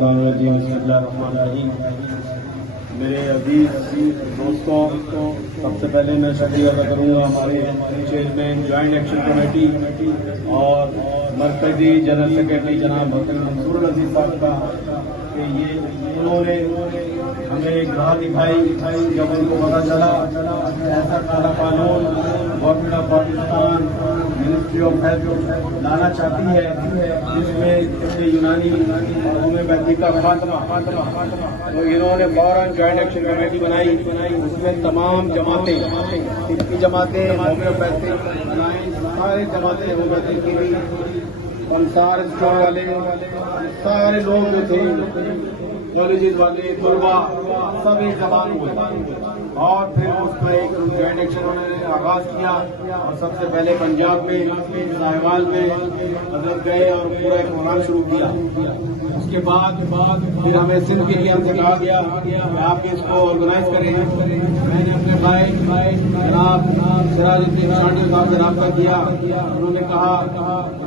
میرے عزیز دوستوں، سب سے پہلے میں شکریہ ادا کروں گا ہمارے چیئرمین جوائنٹ ایکشن کمیٹی اور مرکزی جنرل سیکرٹری جناب منصور العزیز صاحب کا کہ انہوں نے ہمیں ایک راہ دکھائی جب ان کو پتا چلا ایسا کالا قانون government of Pakistan ministry of health لانا چاہتی ہے جس میں یونانی اور ہومیوپیتھی کا خاتمہ، تو انہوں نے فوراً جوائنٹ ایکشن کمیٹی بنائی. اس میں تمام جماعتیں، طبی جماعتیں، ہومیوپیتھی سارے جماعتیں ہومیوپیتھی کی بھی، انصار اسٹور والے سارے لوگ جو تھے، کالجز والے، طلباء، سب ایک زبان ہوئے اور پھر اس کا ایک جوائنٹ ایکشن انہوں نے آغاز کیا. اور سب سے پہلے پنجاب میں ساہیوال میں حضرت گئے اور پورا پروگرام شروع کیا. اس کے بعد پھر ہمیں سندھ کے لیے ہم سے کہا گیا کہ آپ اس کو آرگنائز کریں. میں نے اپنے بھائی جناب سراج الدین سانڈو صاحب سے رابطہ کیا. انہوں نے کہا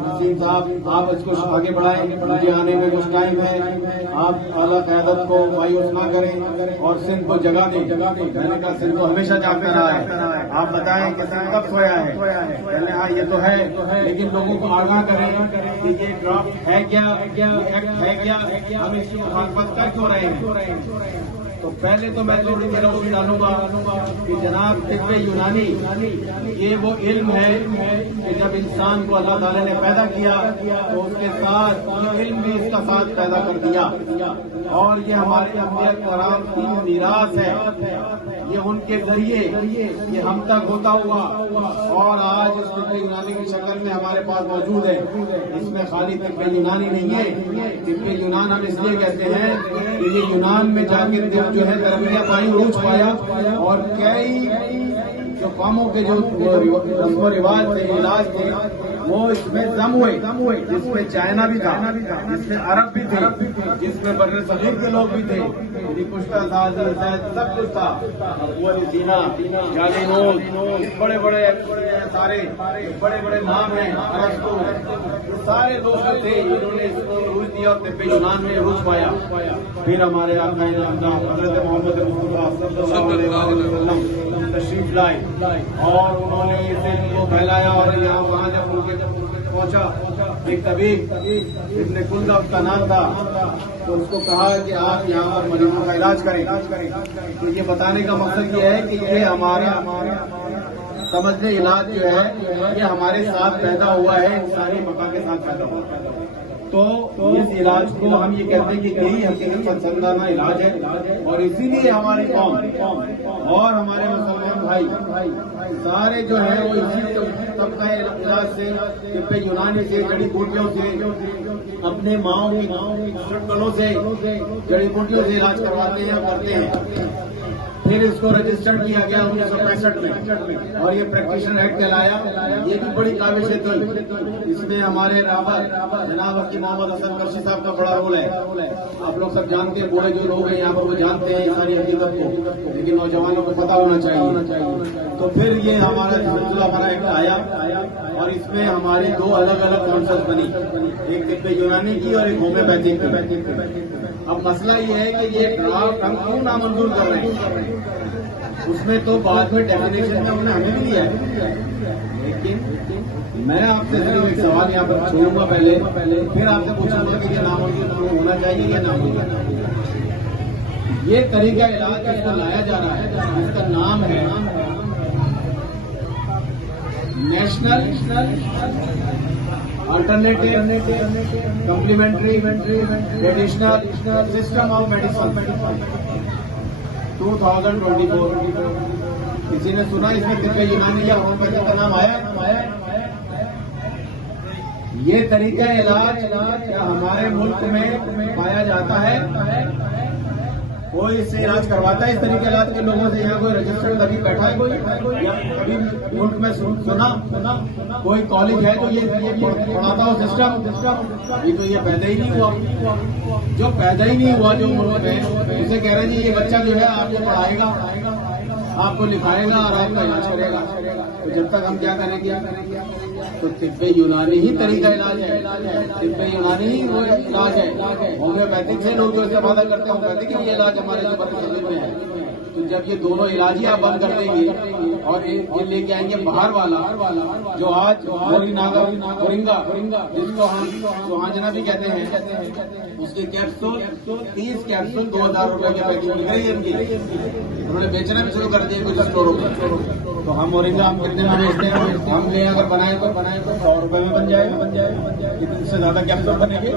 نسیم صاحب آپ اس کو آگے بڑھائیں، مجھے آنے میں کچھ ٹائم ہے، آپ اعلیٰ قیادت کو مایوس نہ کریں اور سندھ کو جگہ دیں. میں نے کہا سندھ کو ہمیشہ جاگتا رہا ہے، آپ بتائیں کہ سندھ کب سویا ہے؟ کہنے ہاں یہ تو ہے، لیکن لوگوں کو آگاہ کریں کہ یہ ڈرافٹ ہے کیا، ایکٹ ہے کیا، ہم اس کی مخالفت کر کیوں رہے ہیں. تو پہلے تو میں تھوڑی دیر روشنی ڈالوں گا کہ جناب طب یونانی یہ وہ علم ہے کہ جب انسان کو اللہ تعالی نے پیدا کیا تو اس کے ساتھ علم بھی اس کا ساتھ پیدا کر دیا، اور یہ ہمارے انبیاء کرام کی میراث ہے. یہ ان کے ذریعے یہ ہم تک ہوتا ہوا اور آج اس طب یونانی کی شکل میں ہمارے پاس موجود ہے. اس میں خالی طب یونانی نہیں ہے، طب یونان ہم اس لیے کہتے ہیں کہ یہ یونان میں جا کے طب جو ہے ترقیاں پائی، عروج پایا، اور کئی جو قوموں کے جو رسم و رواج تھے، علاج تھے، وہ اس میں دم ہوئے، جس میں چائنا بھی تھا، جس میں عرب بھی تھے، جس میں بر صغیر کے لوگ بھی تھے، کشتہ ساز سب کچھ تھا. ابو علی سینا، جالینوس، بڑے بڑے سارے بڑے بڑے نام ہیں، ارسطو، سارے لوگ تھے. انہوں نے اس کو عروج دیا اور طب یونان میں عروج پایا. پھر ہمارے آقا نامدار حضرت محمد مصطفیٰ صلی اللہ علیہ وسلم تشریف لائے اور انہوں نے اس علم کو پھیلایا. اور یہاں وہاں جب ان کے پہنچا ایک طبیب ابن کلدہ اس کا نام تھا، تو اس کو کہا کہ آپ یہاں پر مریضوں کا علاج کریں. تو یہ بتانے کا مقصد یہ ہے کہ یہ ہمارا سمجھنے علاج جو ہے یہ ہمارے ساتھ پیدا ہوا ہے، انسانی بقا کے ساتھ پیدا ہوا ہے. تو اس علاج کو ہم یہ کہتے ہیں کہ یہی حقیقت پسندانہ علاج ہے، اور اسی لیے ہماری قوم اور ہمارے مسلمان بھائی سارے جو ہیں وہ اسی طبقہ علاج سے، طب یونانی سے، جڑی بوٹیوں سے، اپنے ماؤں کی شکلوں سے، جڑی بوٹیوں سے علاج کرواتے ہیں، کرتے ہیں. پھر اس کو رجسٹرڈ کیا گیا 1965 میں اور یہ پریکٹیشنر ایکٹ کہلایا. یہ بھی بڑی کاوشیں تھی. اس میں ہمارے رابط جناب حکیم محمد حسن کرشی صاحب کا بڑا رول ہے. آپ لوگ سب جانتے ہیں، بوڑھے جو لوگ ہیں یہاں پر وہ جانتے ہیں یہ ساری حقیقت کو، لیکن نوجوانوں کو پتہ ہونا چاہیے. تو پھر یہ ہمارا سلسلہ بڑا ایکٹ آیا اور اس میں ہماری دو الگ الگ کونسلز بنی، ایک طب یونانی کی اور ایک ہومیوپیتھی کی. اب مسئلہ یہ ہے کہ یہ ڈرافٹ ہم کیوں نامنظور کر رہے ہیں؟ اس میں تو بعد میں ڈیفینیشن میں انہوں نے ہمیں بھی دیا ہے، لیکن میں آپ سے صرف ایک سوال یہاں پر چھوڑوں گا پہلے، پھر آپ سے پوچھوں گا کہ یہ نامنظور ہونا چاہیے یا نامنظور. یہ طریقہ علاج جس کو لایا جا رہا ہے، جس کا نام ہے national alternative complementary traditional system of medicine 2024. کسی نے سنا اس میں طب یونانی یا ہومیوپیتھی کا نام آیا؟ یہ طریقہ علاج ہمارے ملک میں پایا جاتا ہے. کوئی اس سے علاج کرواتا ہے اس طریقے علاج کے لوگوں سے؟ یہاں کوئی رجسٹرڈ ابھی بیٹھا ہے کوئی؟ کبھی ملک میں سنا کوئی کالج ہے جو یہ پڑھاتا ہو سسٹم؟ ابھی تو یہ پیدا ہی نہیں ہوا. جو پیدا ہی نہیں ہوا جو ملک ہے اسے کہہ رہے ہیں یہ بچہ جو ہے آپ کو پڑھائے گا، آپ کو لکھائے گا اور آپ کا علاج کرے گا. تو جب تک ہم کیا کریں گے؟ تو طب یونانی ہی طریقہ علاج ہے، طب یونانی ہی وہ علاج ہے۔ ہومیوپیتھک سے لوگ جو استفادہ کرتے ہیں ہومیوپیتھک ہی علاج ہمارے شریر میں ہے۔ تو جب یہ دونوں علاج ہی آپ بند کر دیں گے اور یہ لے کے آئیں گے باہر والا جو آج مورنگا جس کو ہم سوہانجنا بھی کہتے ہیں، اس کے کیپسول 30 کیپسول 2000 روپے کی پیکنگ مل رہی ہے ان کی، انہوں نے بیچنا بھی شروع کر دیا کچھ اسٹوروں میں۔ تو ہم مورنگا ہم کتنے میں بیچتے ہیں؟ ہم لیں اگر بنائے تو 100 روپے میں بن جائے گا، اتنے سے زیادہ کیپسول بنے گے۔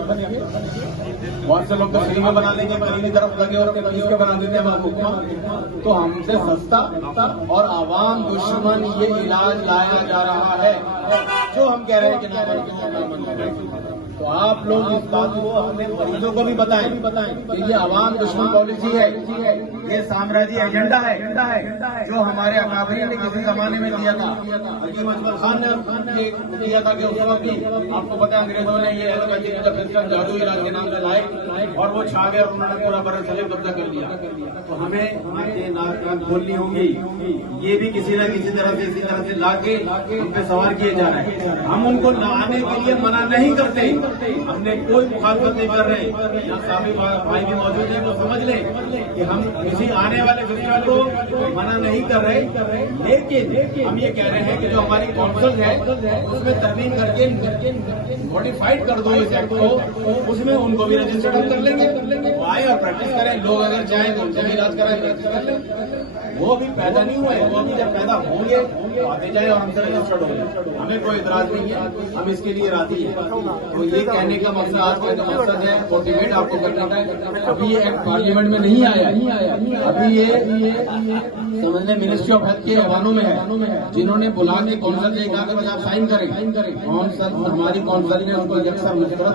بہت سے لوگ تو فری میں بنا لیں گے، پہلی طرف لگے اور فیس کے بنا دیتے ہیں حکومت۔ تو ہم سے سستا اور عوام دشمن یہ علاج لایا جا رہا ہے جو ہم کہہ رہے ہیں کہ تو آپ لوگ اس بات کو اپنے مریضوں کو بھی بتائیں کہ یہ عوام دشمن پالیسی ہے، یہ سامراجی ایجنڈا ہے جو ہمارے اکابرین نے کسی زمانے میں دیا تھا۔ حکیم اجمل خان نے دیا تھا کہ اس وقت بھی آپ کو پتا انگریزوں نے یہ ایلوپیتھی کا جادو علاج کے نام سے لائے اور وہ چھا گئے اور انہوں نے پورا برصغیر قبضہ کر لیا۔ تو ہمیں یہ ناک کان کھولنی ہوں گی، یہ بھی کسی نہ کسی طرح سے اسی طرح سے لا کے ہم پہ سوار کیے جا رہے ہیں۔ ہم ان کو لانے کے لیے منع نہیں کرتے، ہم نے کوئی مخالفت نہیں کر رہے۔ یہاں صافی بھائی بھی موجود ہیں تو سمجھ لیں کہ ہم کسی آنے والے فیسٹیول کو منع نہیں کر رہے، لیکن ہم یہ کہہ رہے ہیں کہ جو ہماری کونسل ہے اس میں ترمیم کر کے موڈیفائڈ کر دو اس ایکٹ کو، اس میں ان کو بھی رجسٹرڈ کر لیں گے، وہ آئے اور پریکٹس کریں۔ لوگ اگر چاہیں تو ان سے بھی علاج کرائیں، پریکٹس کر لیں۔ وہ بھی پیدا نہیں ہوئے، وہ بھی جب پیدا ہوں گے تو آتے جائیں اور ہم سے رجسٹرڈ ہوں گے، ہمیں کوئی اعتراض نہیں ہے، ہم اس کے لیے راضی ہیں۔ تو یہ کہنے کا مقصد آج کا جو مقصد ہے موٹیویٹ آپ کو کرنے کا ہے۔ ابھی یہ ایکٹ پارلیمنٹ میں نہیں آیا، ابھی یہ سمجھ لیں منسٹری آف ہیلتھ کے ایوانوں میں ہے، جنہوں نے بلا کے کونسل سے کہا کہ بس آپ سائن کریں، کونسل ہماری کونسل نے ان کو یکساں مسترد